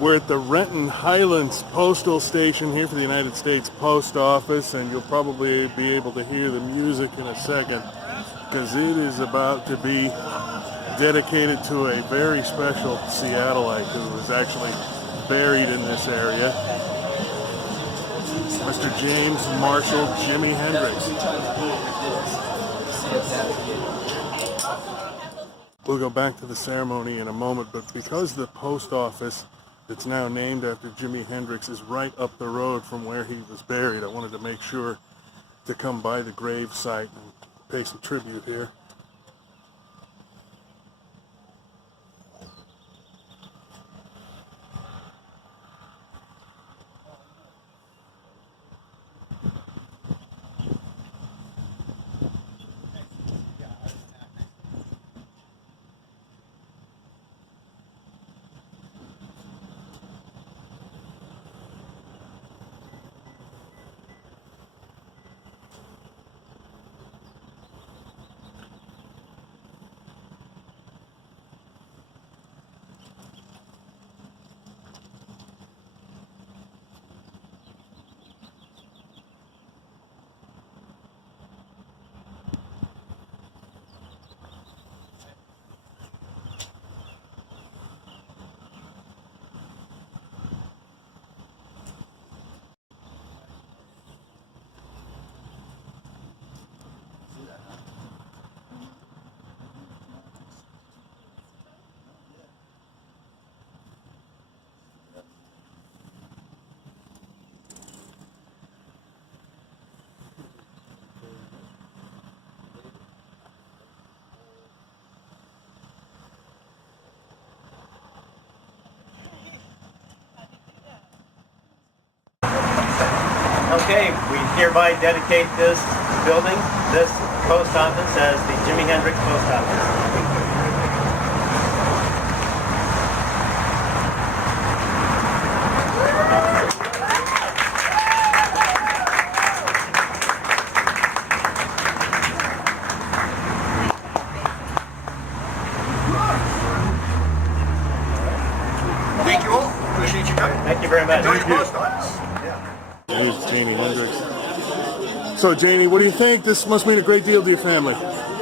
We're at the Renton Highlands Postal Station here for the United States Post Office, and you'll probably be able to hear the music in a second because it is about to be dedicated to a very special Seattleite who was actually buried in this area, Mr. James Marshall Jimi Hendrix. We'll go back to the ceremony in a moment, but because the post office that's now named after Jimi Hendrix is right up the road from where he was buried, I wanted to make sure to come by the grave site and pay some tribute here. Okay, we hereby dedicate this building, this post office, as the Jimi Hendrix Post Office. Thank you all. Appreciate you coming. Thank you very much. Enjoy the post office. Here's Jimi Hendrix. So, Janie, what do you think? This must mean a great deal to your family.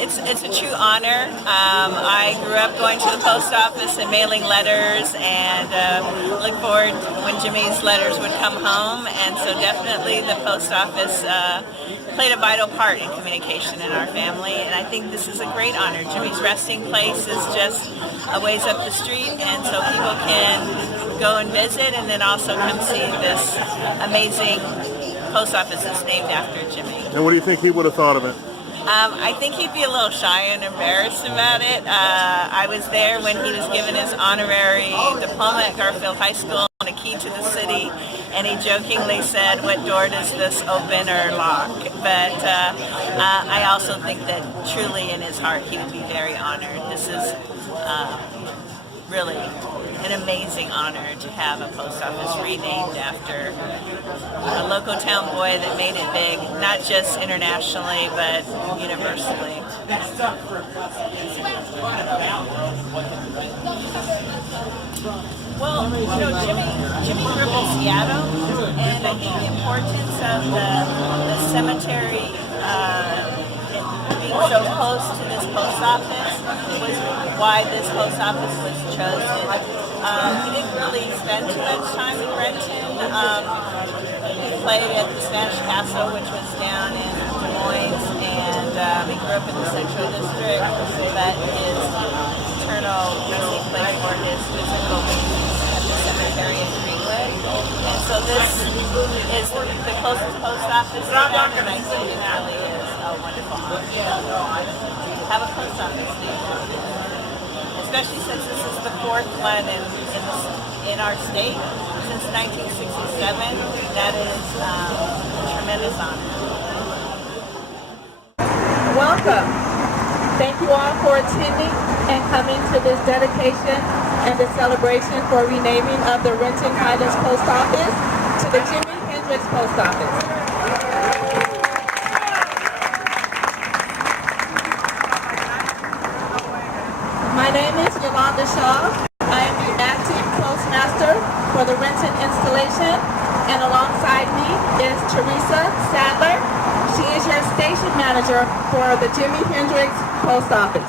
It's a true honor. I grew up going to the post office and mailing letters, and look forward when Jimmy's letters would come home. And so definitely the post office played a vital part in communication in our family. And I think this is a great honor. Jimmy's resting place is just a ways up the street, and so people can go and visit and then also come see this amazing post office that's named after Jimmy. And what do you think he would have thought of it? I think he'd be a little shy and embarrassed about it. I was there when he was given his honorary diploma at Garfield High School and a key to the city, and he jokingly said, "What door does this open or lock?" But I also think that truly in his heart he would be very honored. This is really an amazing honor to have a post office renamed after a local town boy that made it big, not just internationally, but universally. Well, Jimmy grew up in Seattle, and I think the importance of the cemetery being so close to this post office was why this post office was chosen. He didn't really spend too much time in Renton. He played at the Spanish Castle, which was down in Des Moines, and he grew up in the Central District, but his eternal resting place for his physical being at the cemetery in Greenwood. And so this is the closest post office to him, and I think it really is a wonderful honor to have a post office named, especially since this is the fourth one in our state since 1967. That is a tremendous honor. Welcome. Thank you all for attending and coming to this dedication and the celebration for renaming of the Renton Highlands Post Office to the Jimi Hendrix Post Office. My name is Yolanda Shaw. I am the acting Postmaster celebration manager for the Jimi Hendrix Post Office.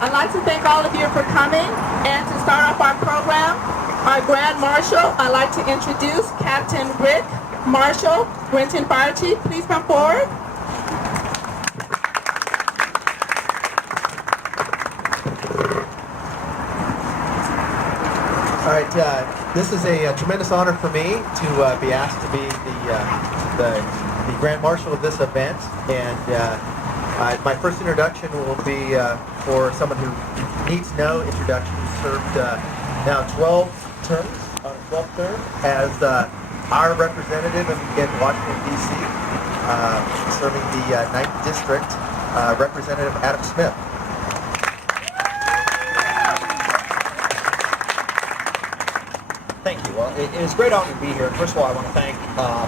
I'd like to thank all of you for coming, and to start off our program, our Grand Marshal, I'd like to introduce Captain Rick Marshall, Renton Fire Chief. Please come forward. All right, this is a tremendous honor for me to be asked to be the Grand Marshal of this event, and my first introduction will be for someone who needs no introduction, who served now 12 terms, 12th term, as our representative in Washington, D.C., serving the 9th District, Representative Adam Smith. Thank you. Well, it is a great honor to be here. First of all, I want to thank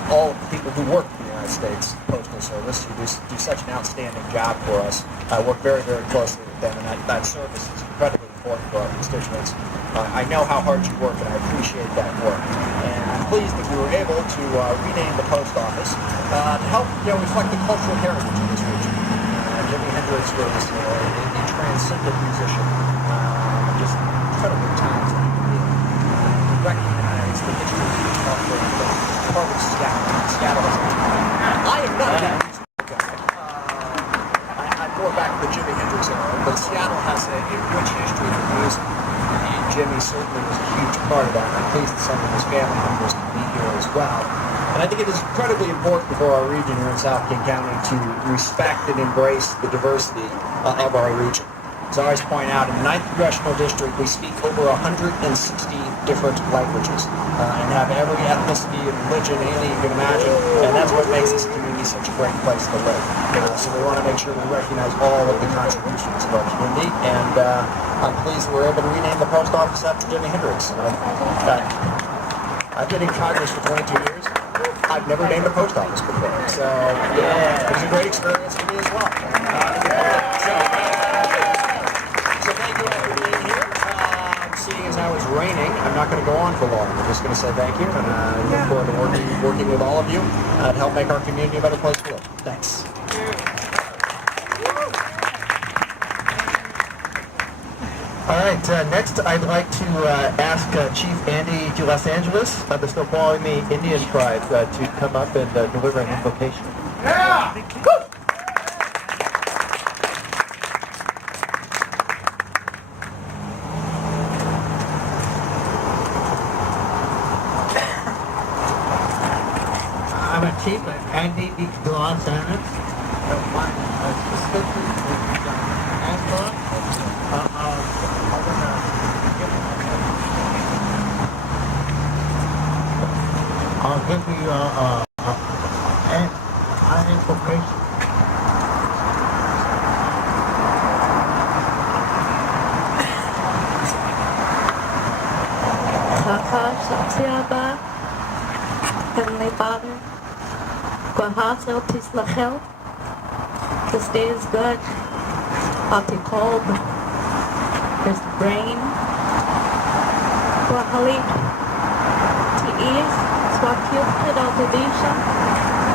all of the people who work for the United States Postal Service, who do such an outstanding job for us. I work very, very closely with them, and that service is incredibly important for our constituents. I know how hard you work, and I appreciate that work. And I'm pleased that we were able to rename the post office to help reflect the cultural heritage of this region. Jimi Hendrix was a transcendent musician, just incredibly talented. Recognize the history of the part of Seattle. I am not a music guy. I'm more back to the Jimi Hendrix era, but Seattle has a rich history of music, and Jimmy certainly was a huge part of that. I'm pleased that some of his family members can be here as well. And I think it is incredibly important for our region here in South King County to respect and embrace the diversity of our region. As I always point out, in the 9th Congressional District, we speak over 160 different languages and have every ethnicity and religion, anything you can imagine, and that's what makes this community such a great place to live. So we want to make sure we recognize all of the contributions of our community, and I'm pleased that we're able to rename the post office after Jimi Hendrix. I've been in Congress for 22 years. I've never named a post office before, so it was a great experience for me as well. Seeing as how it's raining, I'm not going to go on for long. I'm just going to say thank you, and I look forward to working with all of you to help make our community a better place to live. Thanks. All right, next I'd like to ask Chief Andy de Los Angeles of the Snoqualmie Indian Tribe to come up and deliver an invocation. Yeah! I'm a chief Andy de Los Angeles. I'll give you an invocation. Heavenly Father, this day is good, but it's cold. There's rain.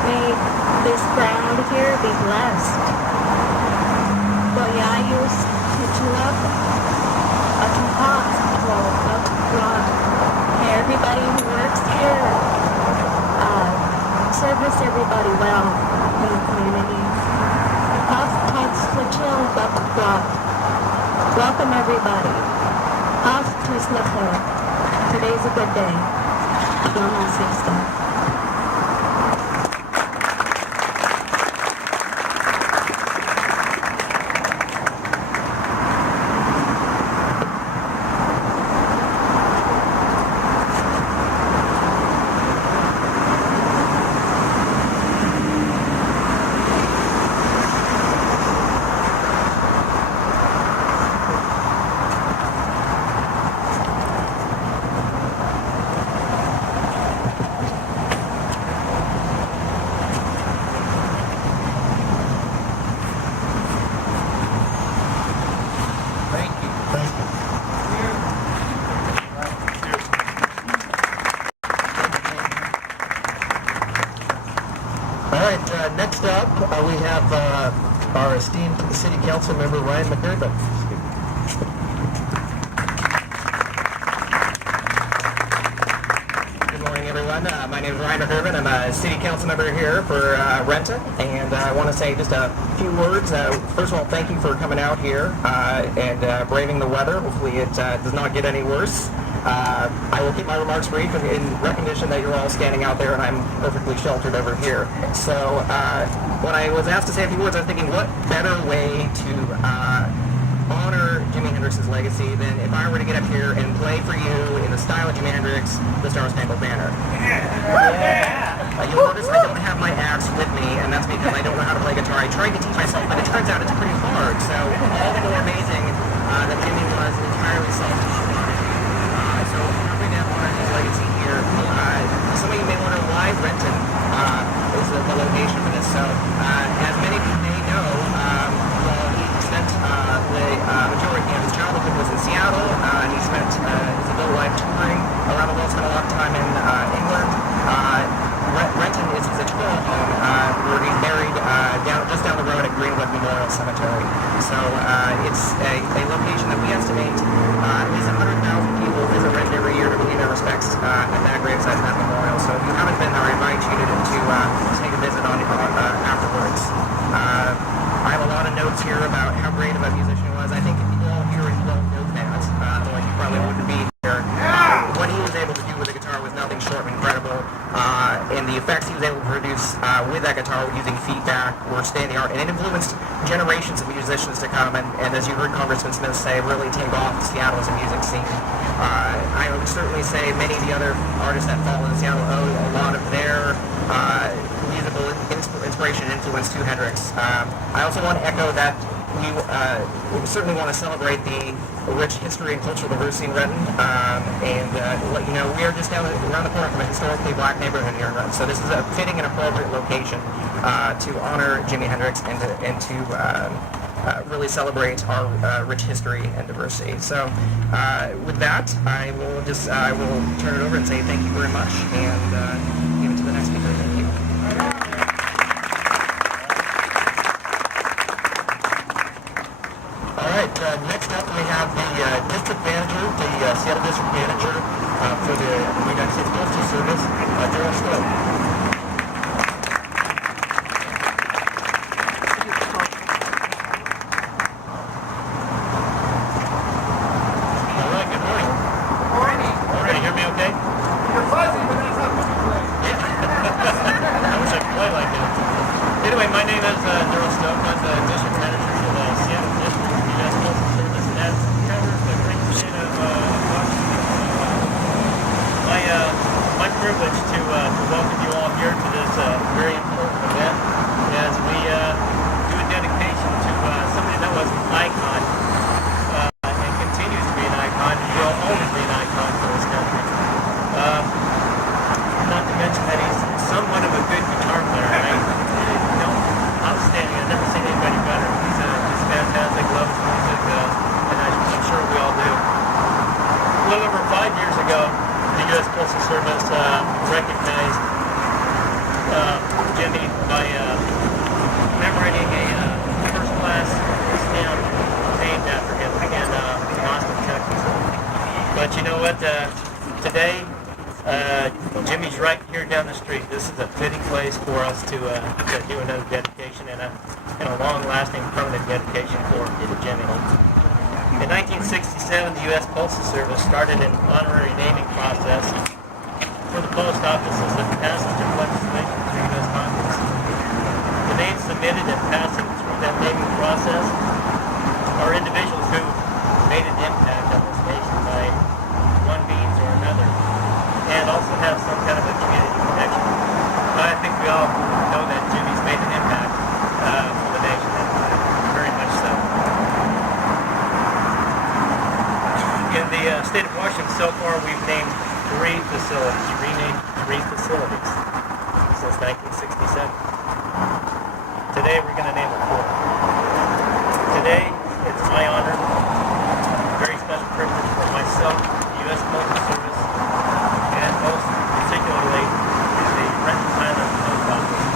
May this ground here be blessed. May everybody who works here service everybody well in the community. Welcome everybody. Today's a good day. right, next up we have our esteemed City Council member Ryan McDermott. Good morning, everyone. My name is Ryan McDermott. I'm a City Council member here for Renton, and I want to say just a few words. First of all, thank you for coming out here and braving the weather. Hopefully it does not get any worse. I will keep my remarks brief in recognition that you're all standing out there and I'm perfectly sheltered over here. So when I was asked to say a few words, I was thinking what better way to honor Jimi Hendrix's legacy than if I were to get up here and play for you in the style of Jimi Hendrix, the Star Spangled Banner. You'll notice I don't have my axe with me, and that's because I don't know how to play guitar. I tried to teach myself, but it turns out it's pretty hard. So all the more amazing that Jimi was entirely selfish. So bring up on his legacy here. Some of you may wonder why Renton is the location for this. So as many of you may know, he spent the majority of his childhood was in Seattle, and he spent his adult life touring around the world, spent a lot of time in England. Renton is his eternal home, where he's buried just down the road at Greenwood Memorial Cemetery. So it's a location that we estimate at least 100,000 people visit Renton every year to pay their respects at that gravesite and that memorial. So if you haven't been there, I invite you to take a visit on afterwards. I have a lot of notes here about how great of a musician he was. I think if you all hear it, you all know that, otherwise you probably wouldn't be here. What he was able to do with the guitar was nothing short of incredible, and the effects he was able to produce with that guitar using feedback were state-of-the-art, and it influenced generations of musicians to come, and as you heard Congressman Smith say, really take off Seattle as a music scene. I would certainly say many of the other artists that fall in Seattle owe a lot of their musical inspiration and influence to Hendrix. I also want to echo that we certainly want to celebrate the rich history and cultural diversity in Renton, and let you know we are just around the corner from a historically black neighborhood here in Renton. So this is a fitting and appropriate location to honor Jimi Hendrix and to really celebrate our rich history and diversity. So with that, I will turn it over and say thank you very much, and give it to the next speaker. Thank you. All right, next up we have the district manager, the Seattle district manager for the United States Postal Service, Daryl Stowe. Anyway, my name is Daryl Stowe. I'm the district manager for the Seattle District of the U.S. Postal Service, and that covers the great state of Washington. My privilege to welcome you all here to this very important event as we do a dedication to somebody that was an icon and continues to be an icon, and will always be an icon for this country. Not to mention that he's somewhat of a good guitar player, right? Outstanding. I've never seen anybody better. He's fantastic, loves music, and I'm sure we all do. A little over 5 years ago, the U.S. Postal Service recognized Jimi by commemorating a first-class stamp named after him in Austin, Texas. But you know what? Today, Jimmy's right here down the street. This is a fitting place for us to do another dedication and a long-lasting permanent dedication for Jimmy. In 1967, the U.S. Postal Service started an honorary naming process for the post offices that passed through legislation through U.S. Congress. The names submitted and passing through that naming process are individuals who made an impact on this nation by one means or another, and also have some kind of a community connection. I think we all know that Jimmy's made an impact for the nation, and very much so. In the state of Washington, so far we've named renamed 3 facilities since 1967. Today we're going to name a 4th. Today, it's my honor, very special privilege for myself, the U.S. Postal Service, and most particularly the Renton Highlands Post Office,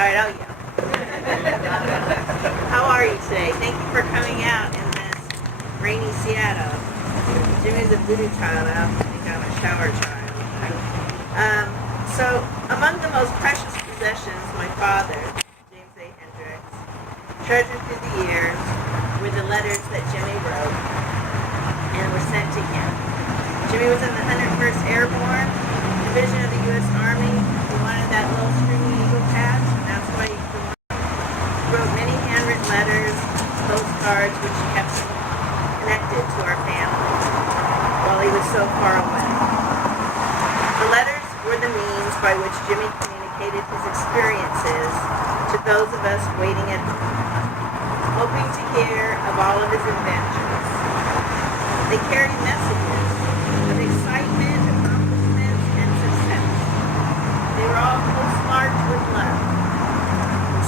right, I'll yell. How are you today? Thank you for coming out in this rainy Seattle. Jimmy's a voodoo child. I don't think I'm a shower child. So, among the most precious possessions my father, James A. Hendrix, treasured through the years were the letters that Jimmy wrote and were sent to him. Jimmy was in the 101st Airborne Division of the U.S. Army. He wanted that little stringy eagle patch, and that's why he wrote many handwritten letters, postcards, which kept him connected to our family while he was so far away. The letters were the means by which Jimmy communicated his experiences to those of us waiting at home, hoping to hear of all of his adventures. They carried messages of excitement, accomplishments, and success. They were all postmarked with love.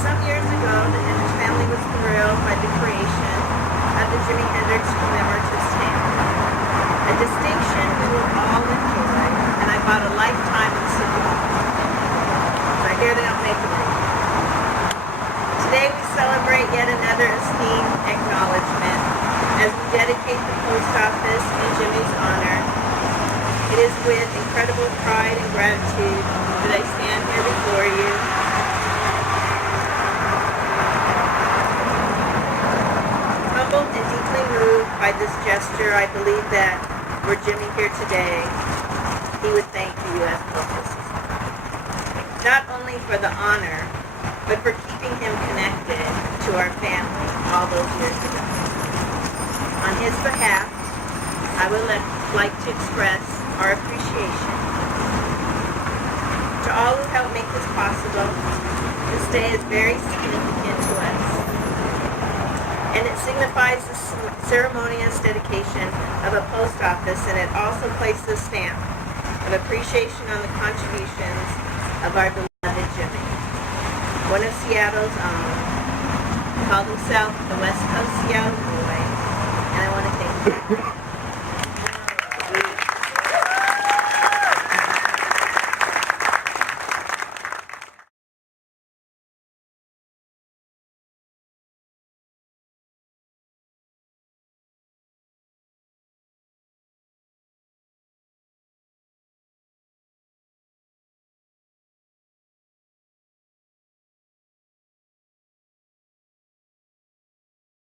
Some years ago, the Hendrix family was thrilled by the creation of the Jimi Hendrix commemorative stamp, a distinction we will all enjoy, and I bought a lifetime of support. I hear they don't make them anymore. Today we celebrate yet another esteemed acknowledgement as we dedicate the post office in Jimmy's honor. It is with incredible pride and gratitude that I stand here before you. Humbled and deeply moved by this gesture, I believe that were Jimmy here today, he would thank the U.S. Postal System. Not only for the honor, but for keeping him connected to our family all those years ago. On his behalf, I would like to express our appreciation to all who helped make this possible. This day is very significant to us, and it signifies the ceremonious dedication of a post office, and it also places a stamp of appreciation on the contributions of our beloved Jimmy, one of Seattle's own. He called himself the West Coast Seattle boy, and I want to thank you.